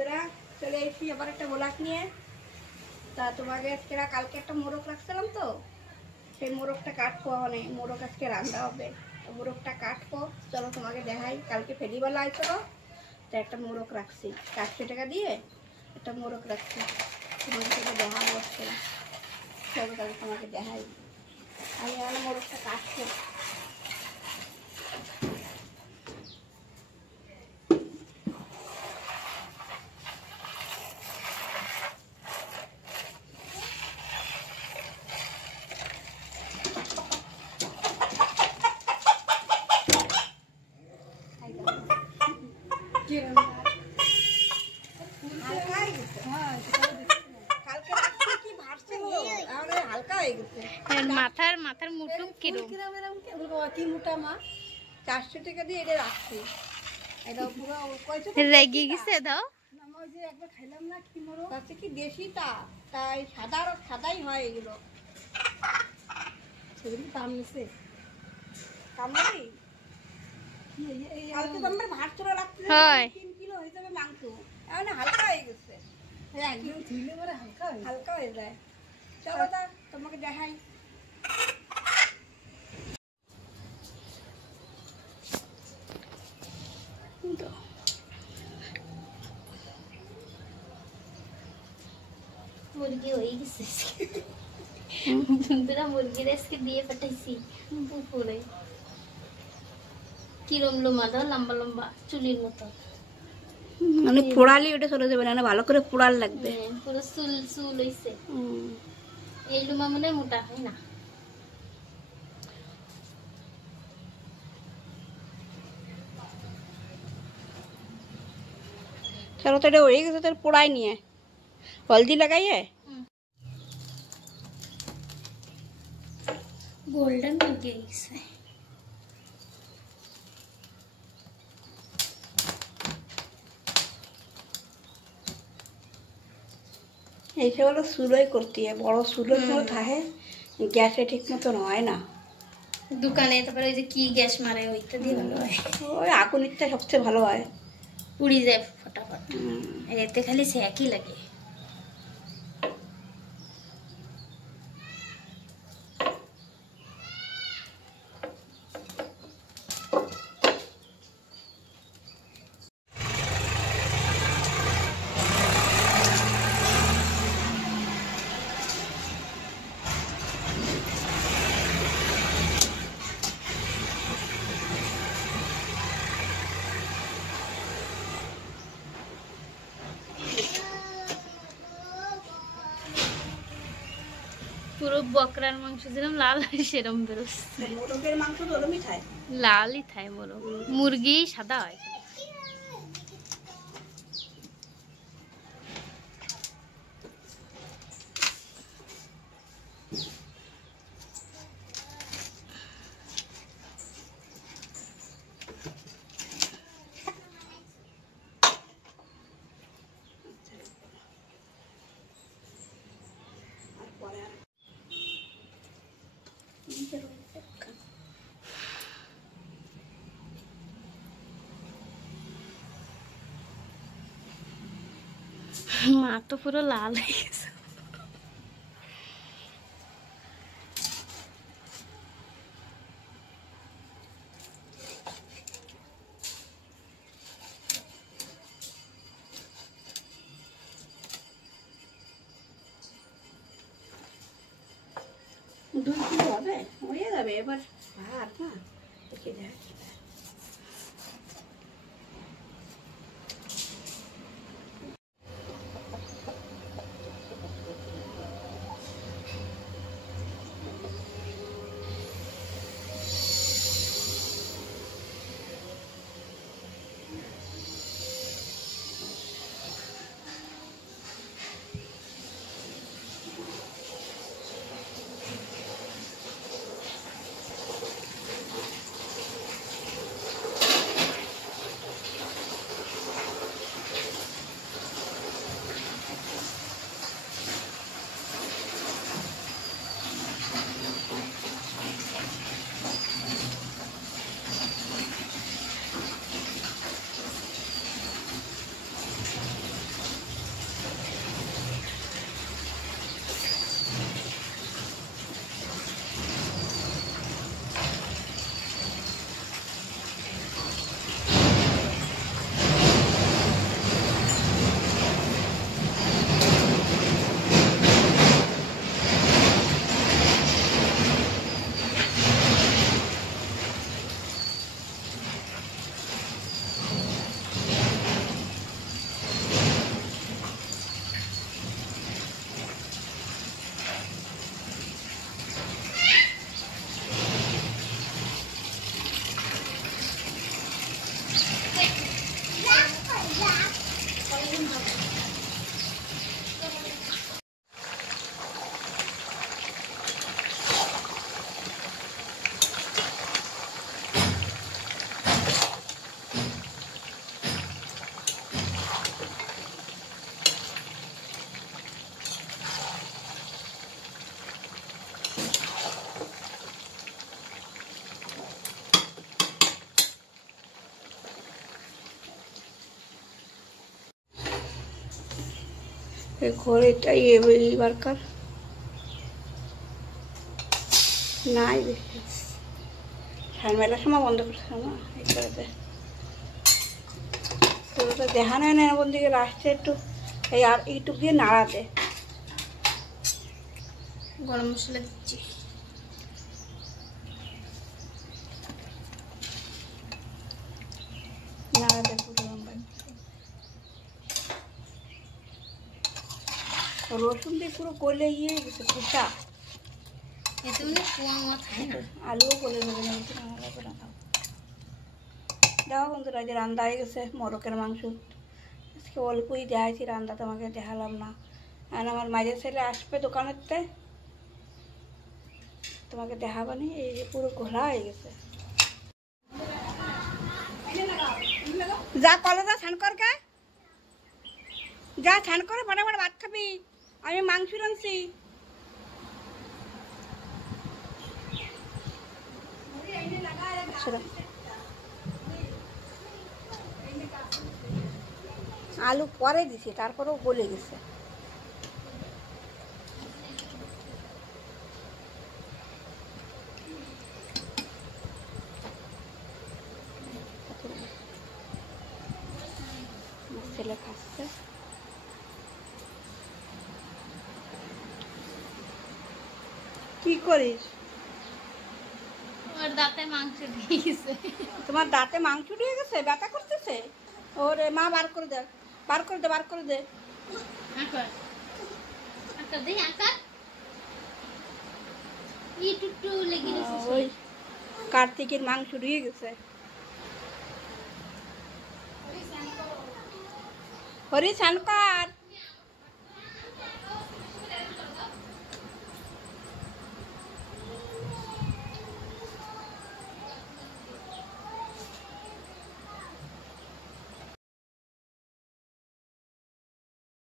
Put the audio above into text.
বন্ধুরা চলে এসেছি আবার একটা ব্লগ নিয়ে। তা তোমাকে আজকে কালকে একটা মোরগ রাখছিলাম, তো সেই মোরগটা কাটবো, মানে মোরগ আজকে রান্না হবে। মোরগটা কাটবো, চলো তোমাকে দেখাই। কালকে ফেরিবেলা আইছিল, তো একটা মোরগ রাখছি 400 টাকা দিয়ে, একটা মোরগ রাখছি। তোমাকে সেটা দেখাবো আজকে, চলো তাহলে তোমাকে দেখাই। আমি মোরগটা কাটবো। মাথার মুটুক কিরম কি মোটা মা, 400 টাকা দিয়ে এটা রাখছি। এটা পুরো রেগে গেছে দাও। ওই যে একবার খাইলাম না, কি মোরগ আছে কি দেশিটা, তাই সাদাই হয় এগুলো। সেগুলো দাম নিছে কামড়ি। কালকে তো আমরা ভাত চড়া রাখতে 3 কিলো হয়ে যাবে মাংস, এখন হালকা হয়ে গেছে। একদম ধুইলে পরে হালকা হয়ে যায়। চলো তা তোমাকে দেখাই। মুরগি হয়ে গেছে বন্ধুরা, মুরগির আজকে দিয়ে পাঠাইছি পুকুরে। কিরম লোমা দাও, লম্বা লম্বা চুলির মতো, মানে পোড়ালি ওটা চলে যাবে না, ভালো করে পোড়াল লাগবে। পুরো চুল চুল হইছে। এই লোমা মনে মোটা হয় না। চলো তো এটা হয়ে গেছে, তোর পোড়াই নিয়ে হলদি লাগাইয়ে গোল্ডেন মুরগি গেছে। এইসব হলো চুলোই করতে হয়, বড় চুলো তো থাকে, গ্যাসে ঠিক মতন হয় না। দোকানে তারপরে ওই যে কি গ্যাস মারে ওইটা দিয়ে ভালো হয়। ওই আগুনিরটা সবচেয়ে ভালো হয়, উড়ি যায় ফটাফট। এতে খালি একই লাগে। পুরো বকরার মাংস যেরকম লাল হয় সেরকম বেরোচ্ছে। মোরগের মাংস তো ওরমই খায়, লালই থাকে মোরগ, মুরগি সাদা হয়। মা তো পুরো লাল হয়ে গেছে। দুধ দিলে হবে, হয়ে যাবে এবার ভাত না দেখে যায়। ঘড়িটা এইবার কার নাই দেখি ফ্যান মেলার সময় বন্ধ করছে না এই করে দে পুরোটা দেখা নেয় না এমন দিকে লাস্টে একটু এই আর এইটুক দিয়ে নাড়াতে গরম মশলা দিচ্ছি। নাড়াতে পুরো রসুন দিয়ে পুরো গলে ইয়ে গেছে কুটা এতে কুয়া খায় না, আলুও গলে যাবে না দেখো বন্ধুরা যে রান্না হয়ে গেছে মোরকের মাংস। আজকে অল্পই দেখাইছি রান্না, তোমাকে দেখালাম না। আর আমার মাঝে ছেলে আসবে দোকানেরতে, তোমাকে দেখাবানি। এই যে পুরো ঘোলা হয়ে গেছে। যা কলে যা ছান কর কে, যা ছান করে ফটাফট ভাত খাবি। আমি মাংস রাঁধছি। আলু পরে দিছি, তারপরেও গলে গেছে। ছেলে খাচ্ছে। কি করিস? ওর দাঁতে মাংস ঢুকে গেছে। তোমার দাঁতে মাংস ঢুকে গেছে, ব্যথা করতেছে? ওরে মা বার করে দে, বার করে দে, বার করে দে। ওই কার্তিকের মাংস ঢুকে গেছে। হরি স্নান কর।